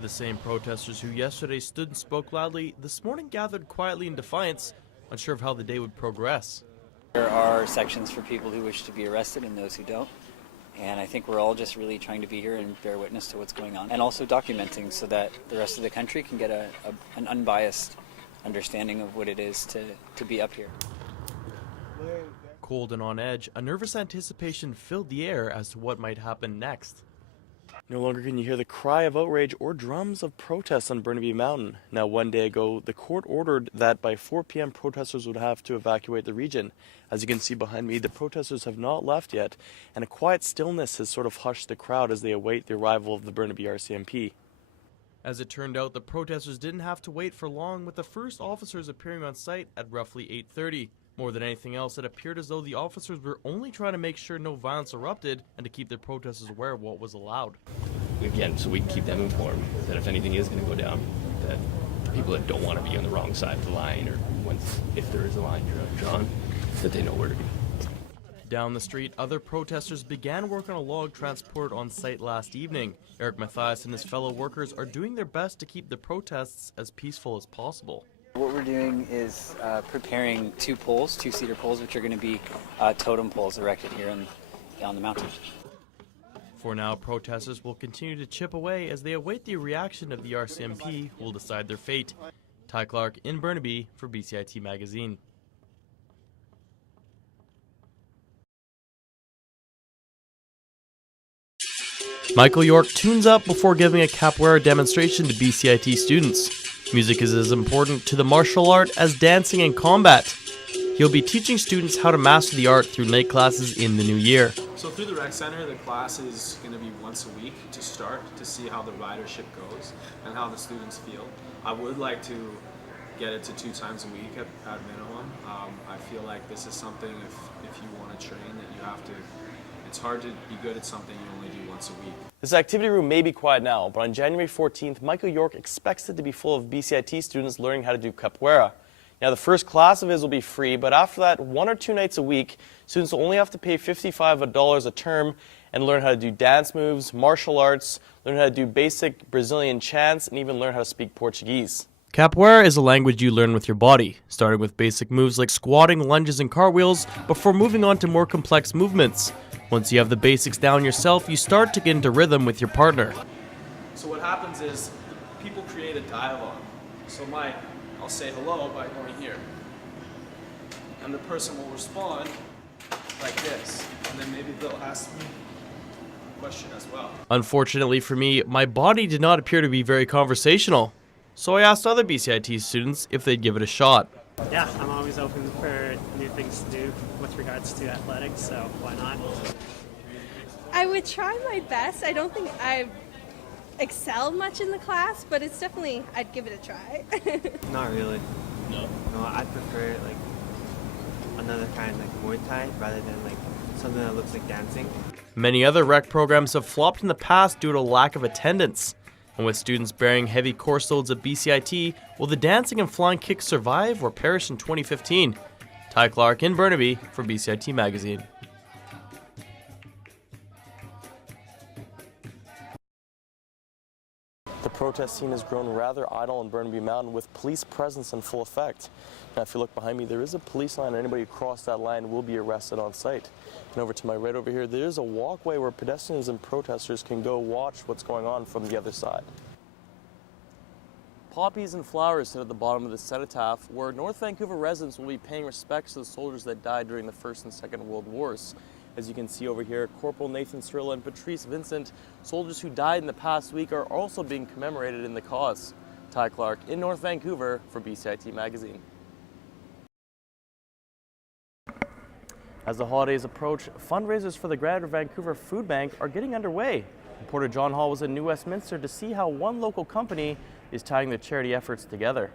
The same protesters who yesterday stood and spoke loudly this morning gathered quietly in defiance, unsure of how the day would progress. There are sections for people who wish to be arrested and those who don't. And I think we're all just really trying to be here and bear witness to what's going on. And also documenting so that the rest of the country can get an unbiased understanding of what it is to be up here. Cold and on edge, a nervous anticipation filled the air as to what might happen next. No longer can you hear the cry of outrage or drums of protest on Burnaby Mountain. Now, one day ago, the court ordered that by 4 p.m. protesters would have to evacuate the region. As you can see behind me, the protesters have not left yet, and a quiet stillness has sort of hushed the crowd as they await the arrival of the Burnaby RCMP. As it turned out, the protesters didn't have to wait for long, with the first officers appearing on site at roughly 8:30. More than anything else, it appeared as though the officers were only trying to make sure no violence erupted and to keep their protesters aware of what was allowed. Again, so we can keep them informed that if anything is going to go down, that the people that don't want to be on the wrong side of the line, or if there is a line drawn, that they know where to be. Down the street, other protesters began work on a log transported on site last evening. Eric Mathias and his fellow workers are doing their best to keep the protests as peaceful as possible. What we're doing is preparing two poles, two-seater poles, which are going to be totem poles erected here on the mountain. For now, protesters will continue to chip away as they await the reaction of the RCMP, who will decide their fate. Ty Clark in Burnaby for BCIT Magazine. Michael York tunes up before giving a capoeira demonstration to BCIT students. Music is as important to the martial art as dancing and combat. He'll be teaching students how to master the art through night classes in the new year. So through the rec center, the class is going to be once a week to start, to see how the ridership goes and how the students feel. I would like to get it to 2 times a week at minimum. I feel like this is something, if you want to train, that you have to, it's hard to be good at something you only do once a week. This activity room may be quiet now, but on January 14th, Michael York expects it to be full of BCIT students learning how to do capoeira. Now, the first class of his will be free, but after that, 1 or 2 nights a week, students will only have to pay $55 a term and learn how to do dance moves, martial arts, learn how to do basic Brazilian chants, and even learn how to speak Portuguese. Capoeira is a language you learn with your body, starting with basic moves like squatting, lunges, and cartwheels, before moving on to more complex movements. Once you have the basics down yourself, you start to get into rhythm with your partner. So what happens is people create a dialogue. So I'll say hello by going here. And the person will respond like this. And then maybe they'll ask me a question as well. Unfortunately for me, my body did not appear to be very conversational. So I asked other BCIT students if they'd give it a shot. Yeah, I'm always open for new things to do with regards to athletics, so why not? I would try my best. I don't think I excel much in the class, but it's definitely, I'd give it a try. Not really. No. No, I prefer like another kind like Muay Thai rather than like something that looks like dancing. Many other rec programs have flopped in the past due to lack of attendance. And with students bearing heavy course loads at BCIT, will the dancing and flying kicks survive or perish in 2015? Ty Clark in Burnaby for BCIT Magazine. The protest scene has grown rather idle on Burnaby Mountain with police presence in full effect. Now, if you look behind me, there is a police line. Anybody who crosses that line will be arrested on site. And over to my right over here, there is a walkway where pedestrians and protesters can go watch what's going on from the other side. Poppies and flowers sit at the bottom of the cenotaph, where North Vancouver residents will be paying respects to the soldiers that died during the First and Second World Wars. As you can see over here, Corporal Nathan Cyril and Patrice Vincent, soldiers who died in the past week, are also being commemorated in the cause. Ty Clark in North Vancouver for BCIT Magazine. As the holidays approach, fundraisers for the Greater Vancouver Food Bank are getting underway. Reporter John Hall was in New Westminster to see how one local company is tying their charity efforts together.